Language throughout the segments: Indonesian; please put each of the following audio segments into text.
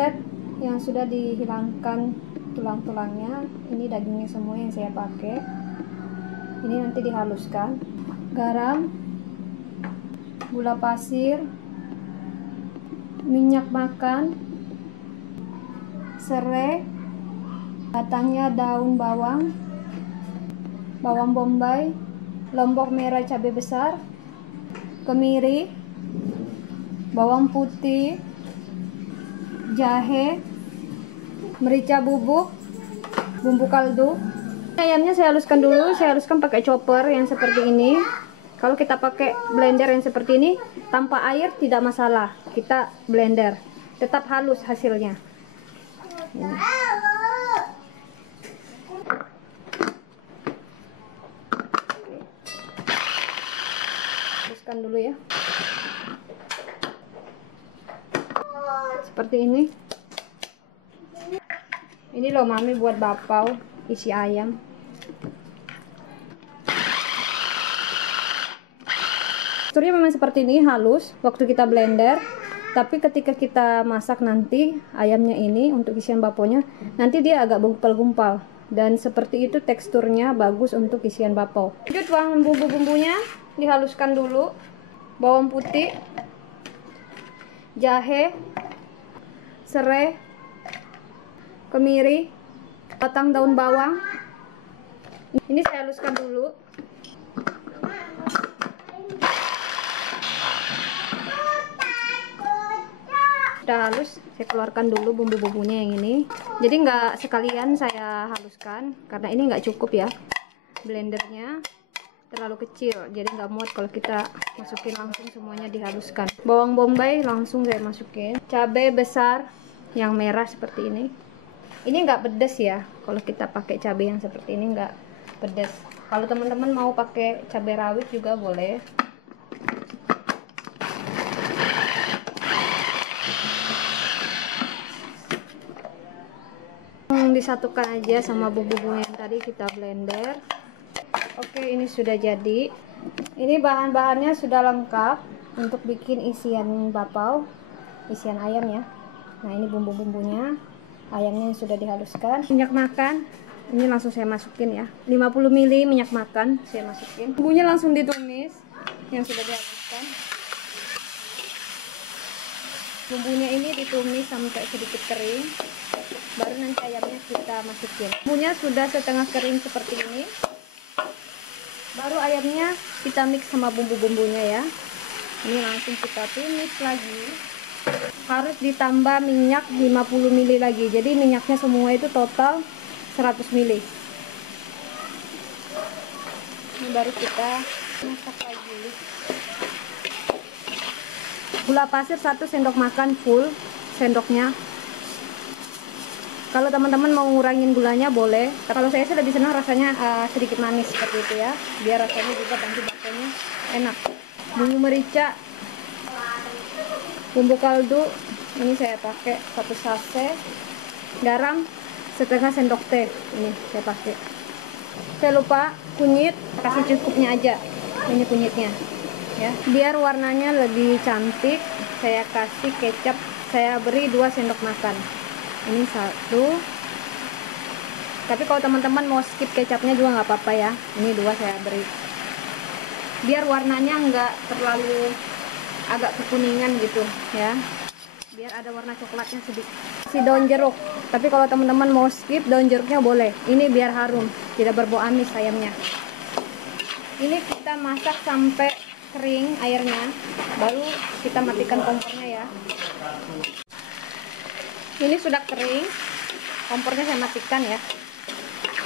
filet yang sudah dihilangkan tulang-tulangnya. Ini dagingnya semua yang saya pakai. Ini nanti dihaluskan. Garam, gula pasir, minyak makan, serai, batangnya daun bawang, bawang bombay, lombok merah cabai besar, kemiri, bawang putih, jahe, merica bubuk, bumbu kaldu. Ayamnya saya haluskan dulu. Saya haluskan pakai chopper yang seperti ini. Kalau kita pakai blender yang seperti ini tanpa air tidak masalah, kita blender tetap halus hasilnya. Ini. Haluskan dulu ya, seperti ini. Ini loh mami buat bapau isi ayam. Teksturnya memang seperti ini, halus waktu kita blender. Tapi ketika kita masak nanti ayamnya ini untuk isian baponya, nanti dia agak gumpal-gumpal. Dan seperti itu teksturnya bagus untuk isian bapau. Lanjut bahan bumbu-bumbunya dihaluskan dulu. Bawang putih, jahe, serai, kemiri, batang daun bawang. Ini saya haluskan dulu. Udah halus, saya keluarkan dulu bumbu-bumbunya yang ini. Jadi nggak sekalian saya haluskan karena ini nggak cukup ya, blendernya terlalu kecil, jadi nggak muat kalau kita masukin langsung semuanya dihaluskan. Bawang bombay langsung saya masukin, cabai besar yang merah seperti ini. Ini nggak pedas ya, kalau kita pakai cabai yang seperti ini nggak pedas. Kalau teman-teman mau pakai cabai rawit juga boleh. Disatukan aja sama bumbu-bumbu yang tadi kita blender. Oke, ini sudah jadi. Ini bahan-bahannya sudah lengkap untuk bikin isian bapau, isian ayam ya. Nah, ini bumbu-bumbunya, ayamnya yang sudah dihaluskan. Minyak makan, ini langsung saya masukin ya. 50 ml minyak makan saya masukin. Bumbunya langsung ditumis yang sudah dihaluskan. Bumbunya ini ditumis sampai sedikit kering, baru nanti ayamnya kita masukin. Bumbunya sudah setengah kering seperti ini, baru ayamnya kita mix sama bumbu-bumbunya ya. Ini langsung kita tumis lagi. Harus ditambah minyak 50 ml lagi, jadi minyaknya semua itu total 100 ml. Ini baru kita masak lagi. Gula pasir 1 sendok makan full sendoknya. Kalau teman-teman mau ngurangin gulanya boleh. Kalau saya sih lebih senang rasanya sedikit manis seperti itu ya, biar rasanya juga nanti baponya enak. Bumbu merica, bumbu kaldu ini saya pakai 1 sachet. Garam setengah sendok teh ini saya pakai. Saya lupa kunyit, kasih cukupnya aja ini kunyitnya ya, biar warnanya lebih cantik. Saya kasih kecap, saya beri 2 sendok makan. Ini 1. Tapi kalau teman-teman mau skip kecapnya juga nggak apa-apa ya. Ini 2 saya beri, biar warnanya nggak terlalu agak kekuningan gitu ya, biar ada warna coklatnya sedikit. Si daun jeruk, tapi kalau teman-teman mau skip daun jeruknya boleh. Ini biar harum, tidak berbau amis ayamnya. Ini kita masak sampai kering airnya, baru kita matikan kompornya ya. Ini sudah kering, kompornya saya matikan ya.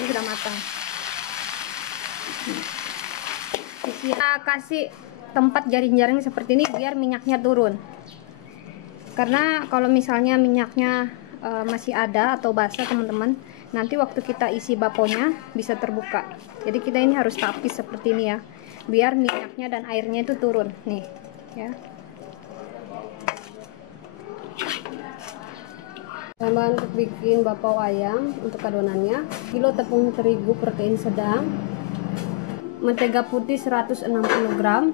Ini sudah matang. Kita kasih tempat jaring-jaring seperti ini biar minyaknya turun. Karena kalau misalnya minyaknya masih ada atau basah teman-teman, nanti waktu kita isi baponya bisa terbuka. Jadi kita ini harus tapis seperti ini ya, biar minyaknya dan airnya itu turun nih ya. Bahan untuk bikin bapau ayam untuk adonannya: kilo tepung terigu protein sedang, mentega putih 160 gram,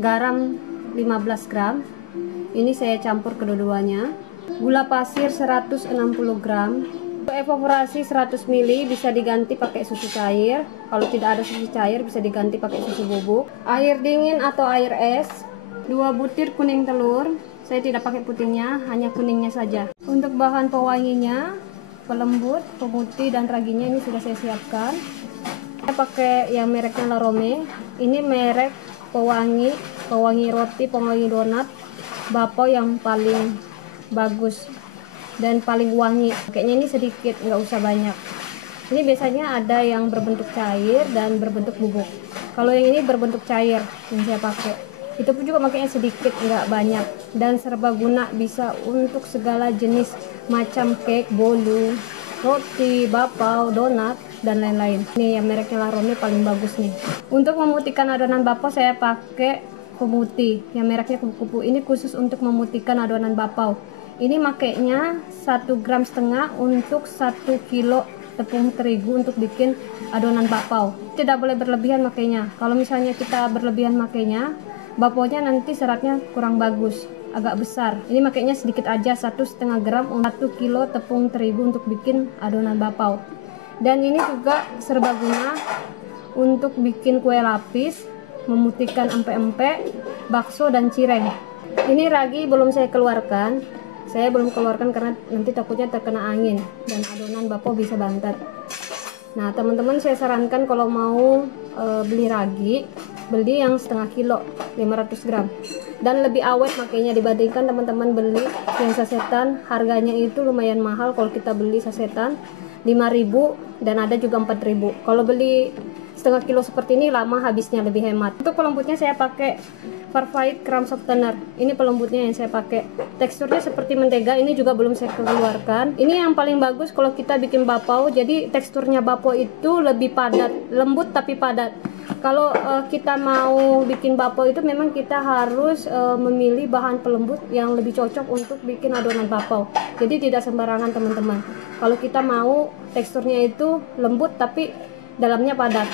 garam 15 gram. Ini saya campur kedua-duanya. gula pasir 160 gram. Untuk evaporasi 100 ml bisa diganti pakai susu cair. Kalau tidak ada susu cair bisa diganti pakai susu bubuk. Air dingin atau air es. 2 butir kuning telur. Saya tidak pakai putihnya, hanya kuningnya saja. Untuk bahan pewanginya, pelembut, pemutih dan raginya ini sudah saya siapkan. Saya pakai yang mereknya Larome. Ini merek pewangi roti, pewangi donat, bapau yang paling bagus dan paling wangi. Pakainya ini sedikit, nggak usah banyak. Ini biasanya ada yang berbentuk cair dan berbentuk bubuk. Kalau yang ini berbentuk cair yang saya pakai, itu pun juga makanya sedikit, nggak banyak, dan serbaguna, bisa untuk segala jenis macam cake, bolu, roti, bapau, donat, dan lain-lain. Ini yang mereknya Larome paling bagus nih. Untuk memutihkan adonan bapau saya pakai pemutih yang mereknya kupu-kupu. Ini khusus untuk memutihkan adonan bapau. Ini makainya 1,5 gram untuk 1 kilo tepung terigu untuk bikin adonan bapau. Tidak boleh berlebihan makainya. Kalau misalnya kita berlebihan makainya, bapaunya nanti seratnya kurang bagus, agak besar. Ini makainya sedikit aja, 1,5 gram untuk 1 kilo tepung terigu untuk bikin adonan bapau. Dan ini juga serbaguna untuk bikin kue lapis, memutihkan empek-empek, bakso dan cireng. Ini ragi belum saya keluarkan. Saya belum keluarkan karena nanti takutnya terkena angin dan adonan bapau bisa bantet. Nah, teman-teman saya sarankan kalau mau beli ragi, beli yang setengah kilo, 500 gram. Dan lebih awet makanya dibandingkan teman-teman beli yang sasetan. Harganya itu lumayan mahal kalau kita beli sasetan, 5.000 dan ada juga 4.000. Kalau beli setengah kilo seperti ini lama habisnya, lebih hemat. Untuk pelembutnya saya pakai Farfait Crumb Softener. Ini pelembutnya yang saya pakai. Teksturnya seperti mentega. Ini juga belum saya keluarkan. Ini yang paling bagus kalau kita bikin bapau. Jadi teksturnya bapau itu lebih padat, lembut tapi padat. Kalau kita mau bikin bapau itu memang kita harus memilih bahan pelembut yang lebih cocok untuk bikin adonan bapau. Jadi tidak sembarangan teman-teman. Kalau kita mau teksturnya itu lembut tapi dalamnya padat.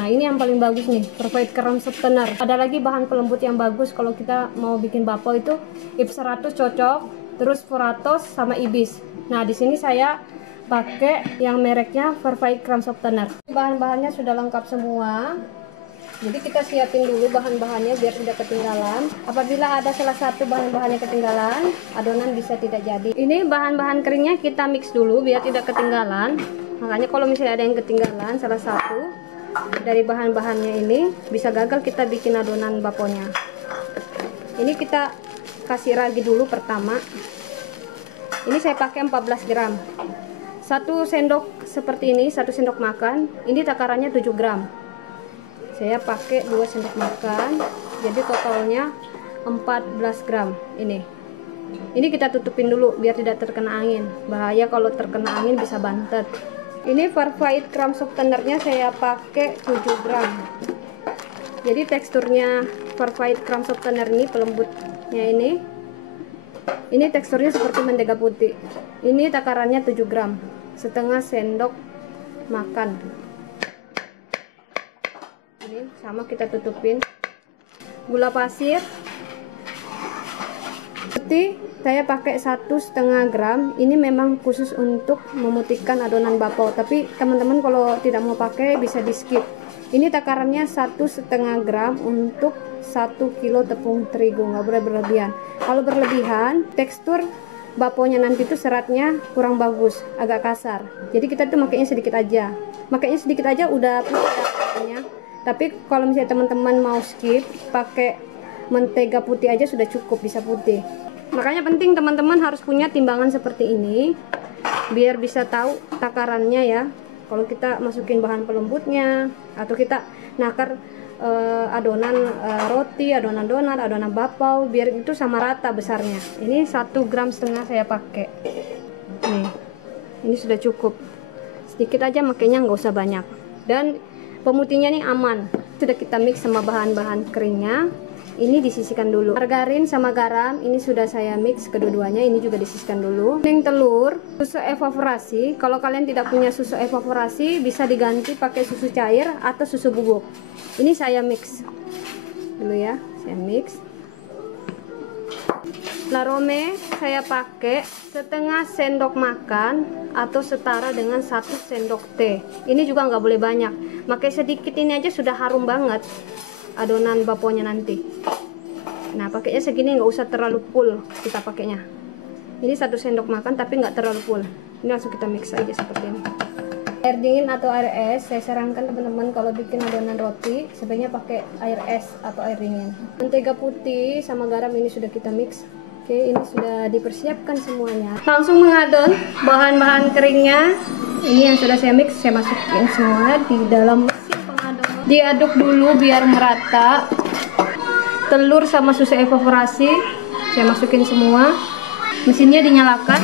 Nah, ini yang paling bagus nih, Farfait Crumb Softener. Ada lagi bahan pelembut yang bagus kalau kita mau bikin bapau itu Ips 100 cocok, terus Foratos sama Ibis. Nah, di sini saya pakai yang mereknya Farfait Crumb Softener. Bahan-bahannya sudah lengkap semua. Jadi kita siapin dulu bahan-bahannya biar tidak ketinggalan. Apabila ada salah satu bahan-bahannya ketinggalan, adonan bisa tidak jadi. Ini bahan-bahan keringnya kita mix dulu biar tidak ketinggalan. Makanya kalau misalnya ada yang ketinggalan salah satu dari bahan-bahannya ini, bisa gagal kita bikin adonan bapaunya. Ini kita kasih ragi dulu pertama. Ini saya pakai 14 gram. 1 sendok seperti ini, 1 sendok makan. Ini takarannya 7 gram. Saya pakai 2 sendok makan. Jadi totalnya 14 gram ini. Ini kita tutupin dulu biar tidak terkena angin. Bahaya kalau terkena angin bisa bantet. Ini Farfait Crumb Softenernya saya pakai 7 gram. Jadi teksturnya Farfait Crumb Softener ini, pelembutnya ini teksturnya seperti mentega putih. Ini takarannya 7 gram, setengah sendok makan. Ini sama kita tutupin. Gula pasir putih saya pakai 1,5 gram. Ini memang khusus untuk memutihkan adonan bapau, tapi teman-teman kalau tidak mau pakai bisa di skip. Ini takarannya 1,5 gram untuk 1 kilo tepung terigu, nggak boleh berlebihan. Kalau berlebihan tekstur bapaunya nanti itu seratnya kurang bagus, agak kasar. Jadi kita tuh makanya sedikit aja, udah putih. Tapi kalau misalnya teman-teman mau skip, pakai mentega putih aja sudah cukup, bisa putih. Makanya penting teman-teman harus punya timbangan seperti ini biar bisa tahu takarannya ya. Kalau kita masukin bahan pelembutnya atau kita nakar adonan roti, adonan donat, adonan bapau, biar itu sama rata besarnya. Ini 1,5 gram saya pakai. Nih, ini sudah cukup. Sedikit aja makanya nggak usah banyak. Dan pemutihnya nih aman. Sudah kita mix sama bahan-bahan keringnya. Ini disisihkan dulu. Margarin sama garam ini sudah saya mix kedua-duanya. Ini juga disisihkan dulu. Kuning telur, susu evaporasi. Kalau kalian tidak punya susu evaporasi bisa diganti pakai susu cair atau susu bubuk. Ini saya mix dulu ya. Saya mix. Larome saya pakai setengah sendok makan atau setara dengan 1 sendok teh. Ini juga nggak boleh banyak, pakai sedikit ini aja sudah harum banget adonan baponya nanti. Nah pakainya segini, nggak usah terlalu full kita pakainya. Ini 1 sendok makan tapi nggak terlalu full. Ini langsung kita mix aja seperti ini. Air dingin atau air es, saya sarankan teman-teman kalau bikin adonan roti sebaiknya pakai air es atau air dingin. Mentega putih sama garam ini sudah kita mix. Oke, ini sudah dipersiapkan semuanya. Langsung mengadon bahan-bahan keringnya. Ini yang sudah saya mix, saya masukin semua di dalam mesin pengadon. Diaduk dulu biar merata. Telur sama susu evaporasi saya masukin semua. Mesinnya dinyalakan.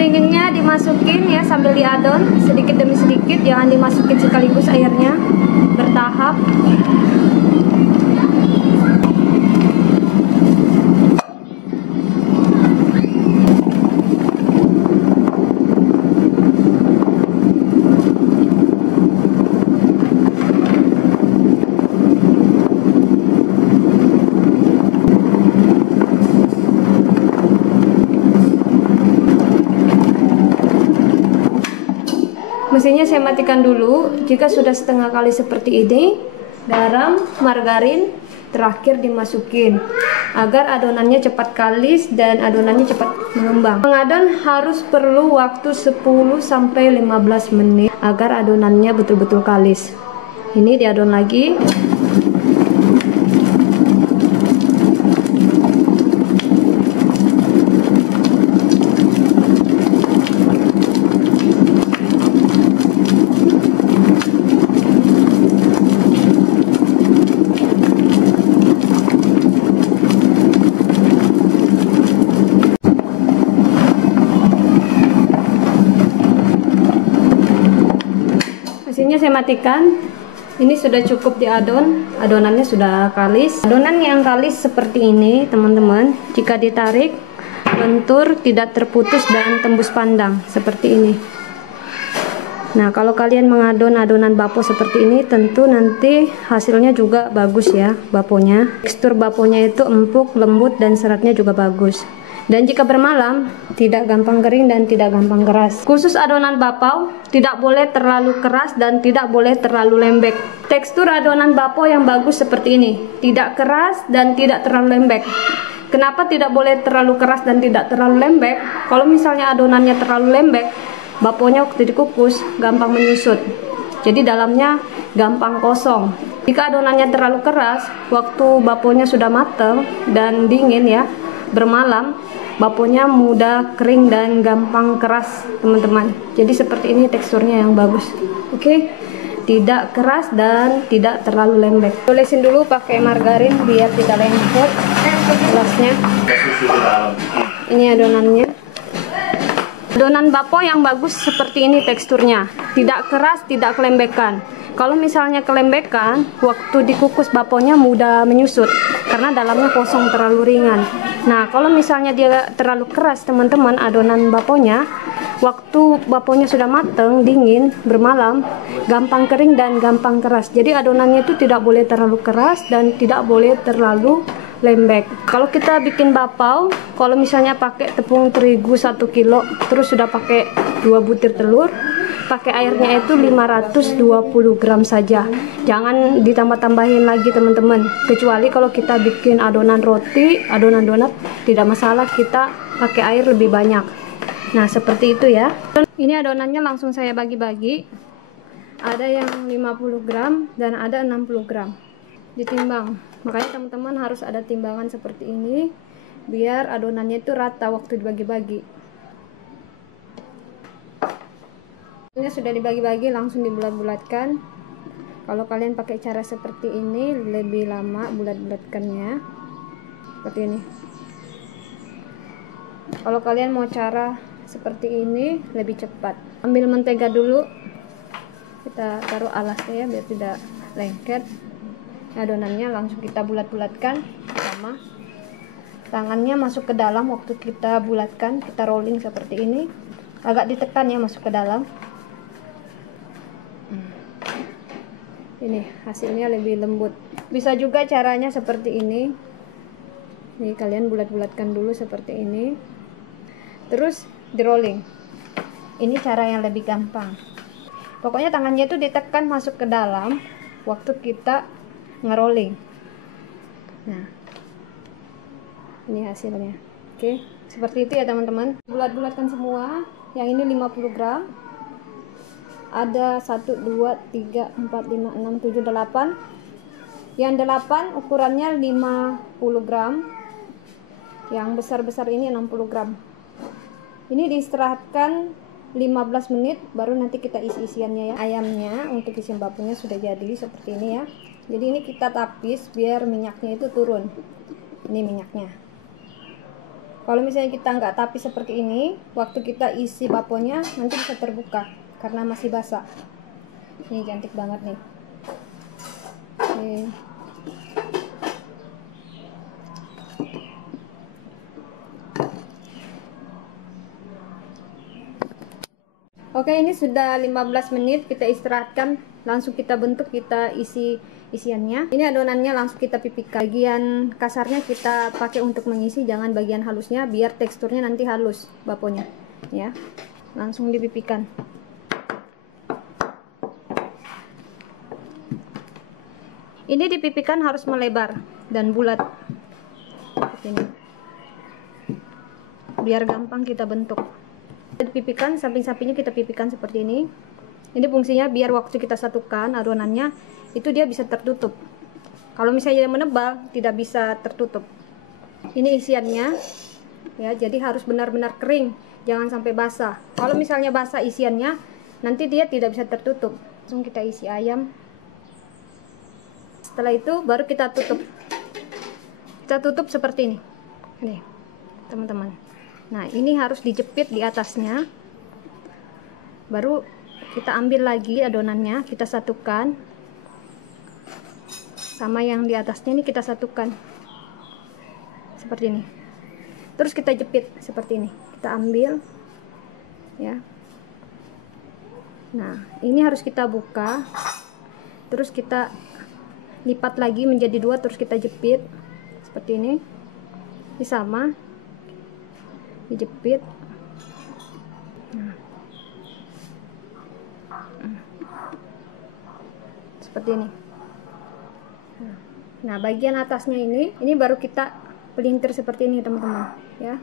Dinginnya dimasukin ya sambil diadon sedikit demi sedikit, jangan dimasukin sekaligus airnya, bertahap. Mesinnya saya matikan dulu. Jika sudah setengah kali seperti ini, garam, margarin terakhir dimasukin agar adonannya cepat kalis dan adonannya cepat mengembang. Mengadon harus perlu waktu 10-15 menit agar adonannya betul-betul kalis. Ini diadon lagi. Mesinnya saya matikan. Ini sudah cukup diadon, adonannya sudah kalis. Adonan yang kalis seperti ini teman-teman, jika ditarik lentur, tidak terputus dan tembus pandang seperti ini. Nah kalau kalian mengadon adonan bapo seperti ini, tentu nanti hasilnya juga bagus ya baponya. Tekstur baponya itu empuk, lembut dan seratnya juga bagus. Dan jika bermalam, tidak gampang kering dan tidak gampang keras. Khusus adonan bapau, tidak boleh terlalu keras dan tidak boleh terlalu lembek. Tekstur adonan bapo yang bagus seperti ini, tidak keras dan tidak terlalu lembek. Kenapa tidak boleh terlalu keras dan tidak terlalu lembek? Kalau misalnya adonannya terlalu lembek, baponya waktu dikukus gampang menyusut. Jadi dalamnya gampang kosong. Jika adonannya terlalu keras, waktu baponya sudah matang dan dingin ya, bermalam, baponya mudah kering dan gampang keras teman-teman. Jadi seperti ini teksturnya yang bagus. Oke, tidak keras dan tidak terlalu lembek. Olesin dulu pakai margarin biar tidak lengket gelasnya. Ini adonannya. Adonan bapo yang bagus seperti ini teksturnya, tidak keras, tidak kelembekan. Kalau misalnya kelembekan, waktu dikukus baponya mudah menyusut karena dalamnya kosong, terlalu ringan. Nah, kalau misalnya dia terlalu keras teman-teman adonan baponya, waktu baponya sudah matang, dingin, bermalam, gampang kering dan gampang keras. Jadi adonannya itu tidak boleh terlalu keras dan tidak boleh terlalu lembek. Kalau kita bikin bapau, kalau misalnya pakai tepung terigu 1 kilo, terus sudah pakai 2 butir telur, pakai airnya itu 520 gram saja. Jangan ditambah-tambahin lagi teman-teman. Kecuali kalau kita bikin adonan roti, adonan donat, tidak masalah kita pakai air lebih banyak. Nah seperti itu ya. Ini adonannya langsung saya bagi-bagi. Ada yang 50 gram dan ada 60 gram. Ditimbang. Makanya teman-teman harus ada timbangan seperti ini biar adonannya itu rata waktu dibagi-bagi. Ini sudah dibagi-bagi, langsung dibulat-bulatkan. Kalau kalian pakai cara seperti ini lebih lama bulat-bulatkannya. Seperti ini. Kalau kalian mau cara seperti ini lebih cepat. Ambil mentega dulu. Kita taruh alasnya ya biar tidak lengket. Adonannya langsung kita bulat-bulatkan sama tangannya masuk ke dalam. Waktu kita bulatkan, kita rolling seperti ini, agak ditekan ya masuk ke dalam. Ini hasilnya lebih lembut. Bisa juga caranya seperti ini. Nih kalian bulat-bulatkan dulu seperti ini, terus di rolling. Ini cara yang lebih gampang. Pokoknya tangannya itu ditekan masuk ke dalam waktu kita ngerolling. Nah, ini hasilnya. Oke, seperti itu ya teman-teman. Bulat-bulatkan semua. Yang ini 50 gram. Ada 1, 2, 3, 4, 5, 6, 7, 8. Yang 8 ukurannya 50 gram. Yang besar-besar ini 60 gram. Ini diistirahatkan 15 menit, baru nanti kita isi-isiannya ya. Ayamnya untuk isi bumbunya sudah jadi seperti ini ya. Jadi ini kita tapis biar minyaknya itu turun. Ini minyaknya. Kalau misalnya kita nggak tapis seperti ini, waktu kita isi baponya nanti bisa terbuka karena masih basah. Ini cantik banget nih. Oke, ini sudah 15 menit kita istirahatkan, langsung kita bentuk, kita isi isiannya. Ini adonannya langsung kita pipihkan. Bagian kasarnya kita pakai untuk mengisi, jangan bagian halusnya, biar teksturnya nanti halus baponya ya. Langsung dipipihkan. Ini dipipihkan harus melebar dan bulat seperti ini, biar gampang kita bentuk. Dipipihkan, samping-sampingnya kita pipihkan seperti ini. Ini fungsinya biar waktu kita satukan adonannya itu dia bisa tertutup. Kalau misalnya menebal tidak bisa tertutup. Ini isiannya ya, jadi harus benar-benar kering, jangan sampai basah. Kalau misalnya basah isiannya, nanti dia tidak bisa tertutup. Langsung kita isi ayam. Setelah itu baru kita tutup. Kita tutup seperti ini. Nih, teman-teman. Nah, ini harus dijepit di atasnya. Baru kita ambil lagi adonannya, kita satukan. Sama yang di atasnya ini kita satukan. Seperti ini. Terus kita jepit seperti ini. Kita ambil ya. Nah, ini harus kita buka. Terus kita lipat lagi menjadi 2, terus kita jepit seperti ini. Ini sama, dijepit. Seperti ini. Nah, bagian atasnya ini baru kita pelintir seperti ini teman-teman ya.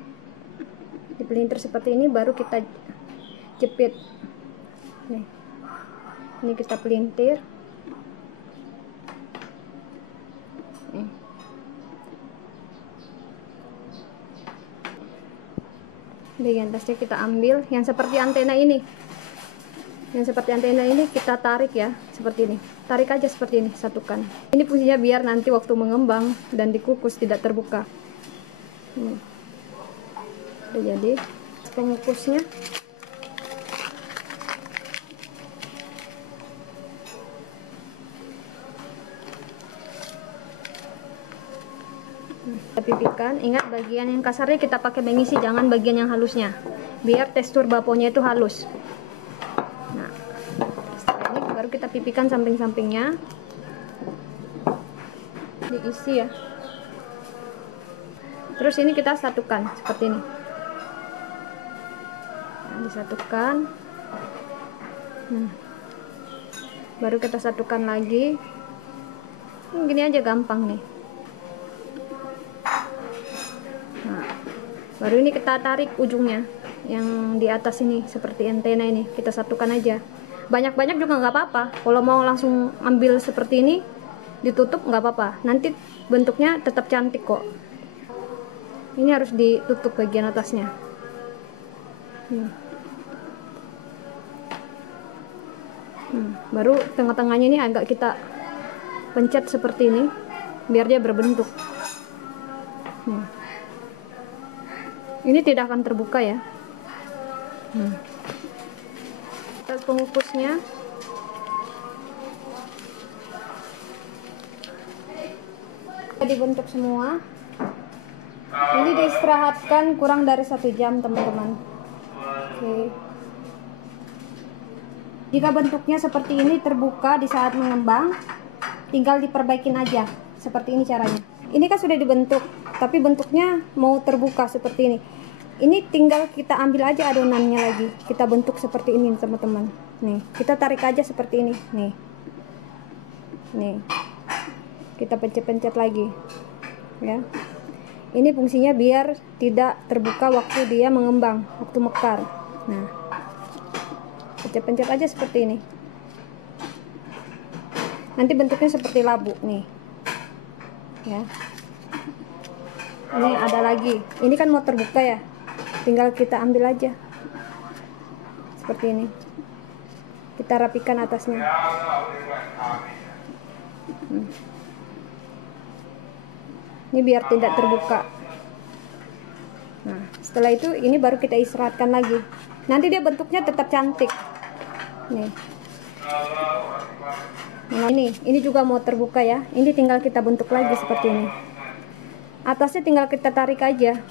Dipelintir seperti ini baru kita jepit. Nih, ini kita pelintir. Bagian atasnya kita ambil yang seperti antena ini. Yang seperti antena ini kita tarik ya, seperti ini. Tarik aja seperti ini, satukan. Ini fungsinya biar nanti waktu mengembang dan dikukus tidak terbuka. Sudah jadi pengukusnya. Kita pipihkan. Ingat, bagian yang kasarnya kita pakai mengisi, jangan bagian yang halusnya, biar tekstur baponya itu halus. Nah, setelah ini baru kita pipihkan samping-sampingnya, diisi ya. Terus ini kita satukan seperti ini. Nah, disatukan. Baru kita satukan lagi. Gini aja gampang nih. Baru ini kita tarik ujungnya yang di atas ini seperti antena ini, kita satukan aja. Banyak-banyak juga nggak apa-apa. Kalau mau langsung ambil seperti ini ditutup nggak apa-apa, nanti bentuknya tetap cantik kok. Ini harus ditutup bagian atasnya. Baru tengah-tengahnya ini agak kita pencet seperti ini biar dia berbentuk. Ini tidak akan terbuka ya. Terus pengukusnya. Dibentuk semua. Ini diistirahatkan kurang dari 1 jam teman-teman. Oke. Jika bentuknya seperti ini terbuka di saat mengembang, tinggal diperbaikin aja. Seperti ini caranya. Ini kan sudah dibentuk, tapi bentuknya mau terbuka seperti ini. Ini tinggal kita ambil aja adonannya lagi, kita bentuk seperti ini teman-teman. Nih, kita tarik aja seperti ini. Nih, kita pencet-pencet lagi, ya. Ini fungsinya biar tidak terbuka waktu dia mengembang, waktu mekar. Nah, pencet-pencet aja seperti ini. Nanti bentuknya seperti labu nih, ya. Ini ada lagi. Ini kan mau terbuka ya. Tinggal kita ambil aja seperti ini, kita rapikan atasnya. Ini biar tidak terbuka. Nah, setelah itu ini baru kita istirahatkan lagi. Nanti dia bentuknya tetap cantik. Nih. Nah, ini juga mau terbuka ya. Ini tinggal kita bentuk lagi seperti ini. Atasnya tinggal kita tarik aja.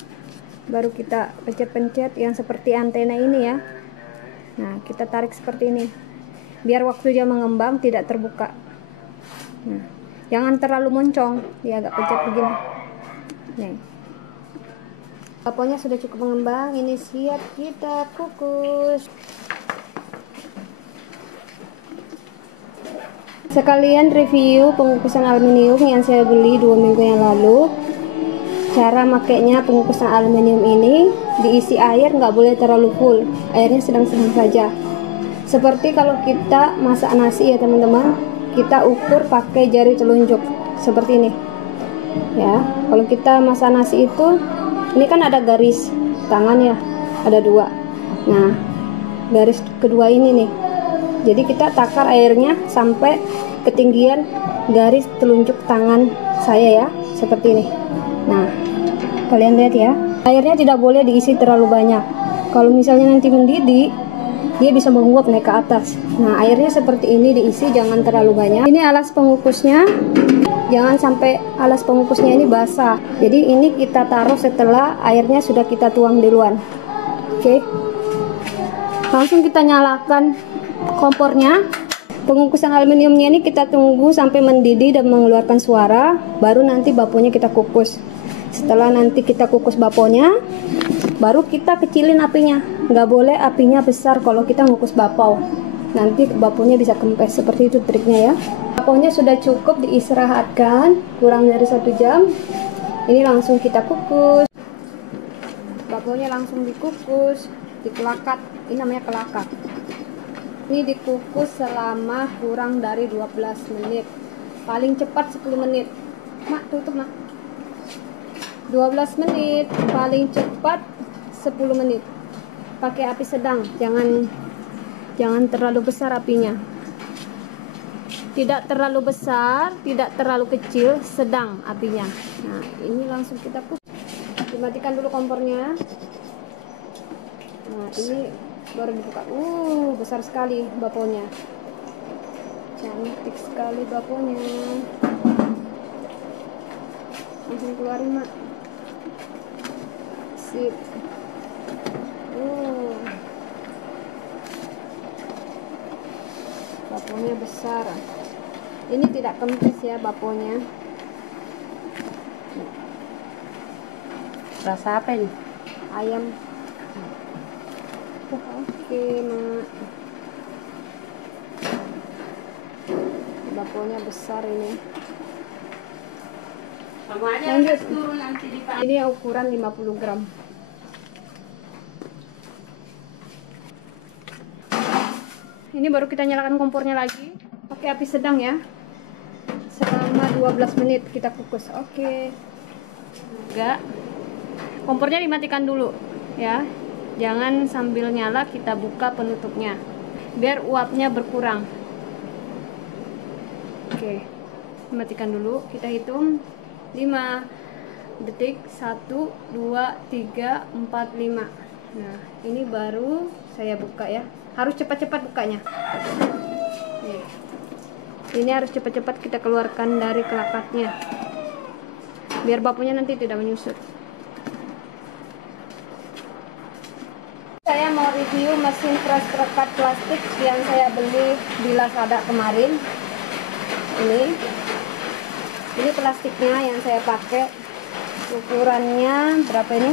Baru kita pencet-pencet yang seperti antena ini ya. Nah, kita tarik seperti ini biar waktu dia mengembang tidak terbuka. Nah, jangan terlalu moncong, dia agak pencet begini. Nih, baponya sudah cukup mengembang. Ini siap kita kukus. Sekalian review pengukusan aluminium yang saya beli 2 minggu yang lalu. Cara makainya pengukusan aluminium ini, diisi air nggak boleh terlalu full, airnya sedang-sedang saja. Seperti kalau kita masak nasi ya teman-teman, kita ukur pakai jari telunjuk seperti ini ya. Kalau kita masak nasi itu, ini kan ada garis tangan ya, ada 2. Nah, garis kedua ini nih, jadi kita takar airnya sampai ketinggian garis telunjuk tangan saya ya, seperti ini. Nah, kalian lihat ya, airnya tidak boleh diisi terlalu banyak. Kalau misalnya nanti mendidih, dia bisa menguap naik ke atas. Nah, airnya seperti ini diisi, jangan terlalu banyak. Ini alas pengukusnya, jangan sampai alas pengukusnya ini basah. Jadi ini kita taruh setelah airnya sudah kita tuang duluan. Oke, langsung kita nyalakan kompornya. Pengukusan aluminiumnya ini kita tunggu sampai mendidih dan mengeluarkan suara, baru nanti baponya kita kukus. Setelah nanti kita kukus baponya, baru kita kecilin apinya. Nggak boleh apinya besar kalau kita ngukus bapau, nanti baponya bisa kempes. Seperti itu triknya ya. Baponya sudah cukup diistirahatkan kurang dari 1 jam. Ini langsung kita kukus. Baponya langsung dikukus, dikelakat. Ini namanya kelakat. Ini dikukus selama kurang dari 12 menit. Paling cepat 10 menit. Mak, tutup mak. 12 menit, paling cepat 10 menit. Pakai api sedang, jangan terlalu besar apinya. Tidak terlalu besar, tidak terlalu kecil, sedang apinya. Nah, ini langsung kita kukus. Dimatikan dulu kompornya. Nah, ini baru dibuka. Besar sekali baponya. Cantik sekali baponya. Langsung keluarin mak. Sip. Baponya besar. Ini tidak kempes ya baponya. Rasa apa ini? Ayam. Oke mak. Baponya besar ini. Lanjut. Ini ukuran 50 gram. Ini baru kita nyalakan kompornya lagi, pakai api sedang ya, selama 12 menit kita kukus. Oke. Enggak, kompornya dimatikan dulu ya, jangan sambil nyala kita buka penutupnya biar uapnya berkurang. Oke, matikan dulu, kita hitung 5 detik. 1, 2, 3, 4, 5. Nah, ini baru saya buka ya. Harus cepat-cepat bukanya. Nih. Ini harus cepat-cepat kita keluarkan dari kelakatnya, biar baponya nanti tidak menyusut. Saya mau review mesin press kerekat plastik yang saya beli di Lazada kemarin. Ini Ini plastiknya yang saya pakai, ukurannya berapa ini?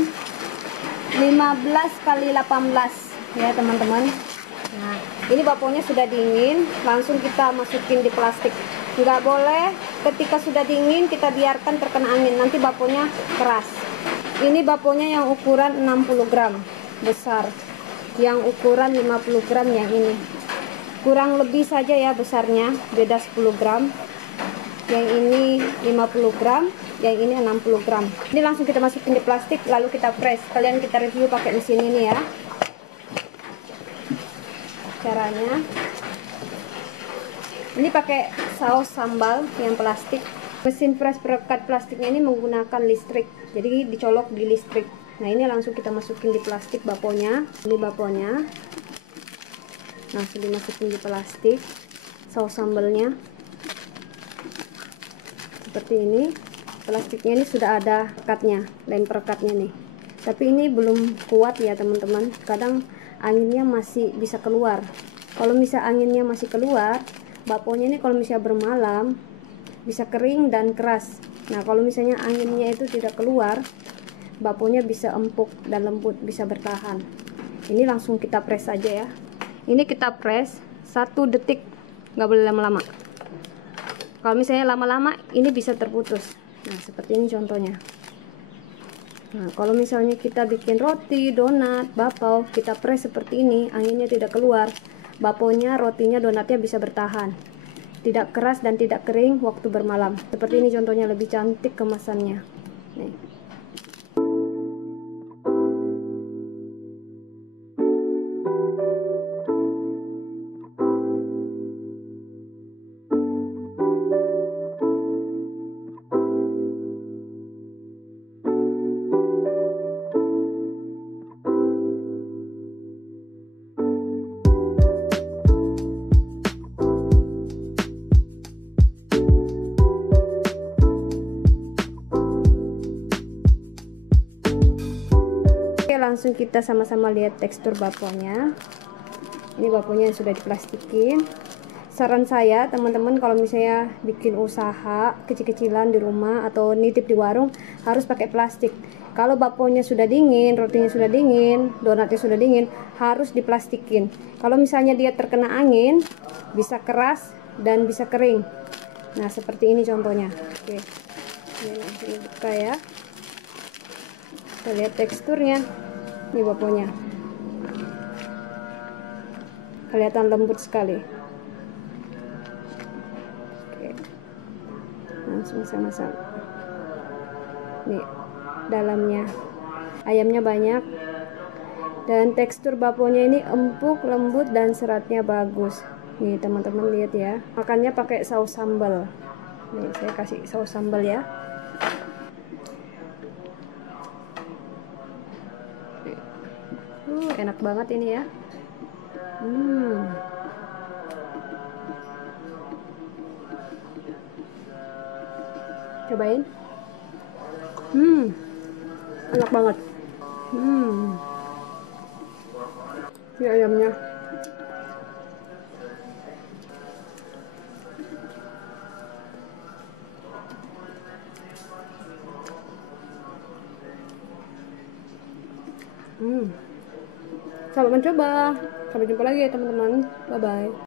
15 kali 18 ya teman-teman. Nah, ini bapaunya sudah dingin, langsung kita masukin di plastik. Nggak boleh ketika sudah dingin kita biarkan terkena angin, nanti bapaunya keras. Ini bapaunya yang ukuran 60 gram besar, yang ukuran 50 gram yang ini kurang lebih saja ya besarnya, beda 10 gram. Yang ini 50 gram, yang ini 60 gram. Ini langsung kita masukin di plastik, lalu kita press. Kalian kita review pakai mesin ini ya caranya. Ini pakai saus sambal yang plastik. Mesin press perekat plastiknya ini menggunakan listrik, jadi dicolok di listrik. Nah, ini langsung kita masukin di plastik bapaunya. Ini bapaunya langsung dimasukin di plastik. Saus sambalnya seperti ini. Plastiknya ini sudah ada rekatnya, lem perekatnya nih, tapi ini belum kuat ya teman-teman. Kadang anginnya masih bisa keluar. Kalau misalnya anginnya masih keluar, bapaunya ini kalau misalnya bermalam bisa kering dan keras. Nah, kalau misalnya anginnya itu tidak keluar, bapaunya bisa empuk dan lembut, bisa bertahan. Ini langsung kita press aja ya. Ini kita press 1 detik, nggak boleh lama-lama. Kalau misalnya lama-lama ini bisa terputus. Nah, seperti ini contohnya. Nah, kalau misalnya kita bikin roti, donat, bapau, kita press seperti ini, anginnya tidak keluar, bapaunya, rotinya, donatnya bisa bertahan, tidak keras dan tidak kering waktu bermalam. Seperti ini contohnya, lebih cantik kemasannya nih. Langsung kita sama-sama lihat tekstur bapaunya. Ini bapaunya yang sudah diplastikin. Saran saya teman-teman, kalau misalnya bikin usaha kecil-kecilan di rumah atau nitip di warung, harus pakai plastik. Kalau bapaunya sudah dingin, rotinya sudah dingin, donatnya sudah dingin, harus diplastikin. Kalau misalnya dia terkena angin, bisa keras dan bisa kering. Nah, seperti ini contohnya. Oke, ini langsung dibuka ya. Kita lihat teksturnya. Ini bapaunya, kelihatan lembut sekali. Oke, langsung sama-sama. Nih dalamnya, ayamnya banyak, dan tekstur bapaunya ini empuk, lembut, dan seratnya bagus. Nih teman-teman lihat ya, makannya pakai saus sambal. Nih saya kasih saus sambal ya. Enak banget ini ya. Cobain. Enak banget. Ini ayamnya. Selamat mencoba. Sampai jumpa lagi ya teman-teman. Bye bye.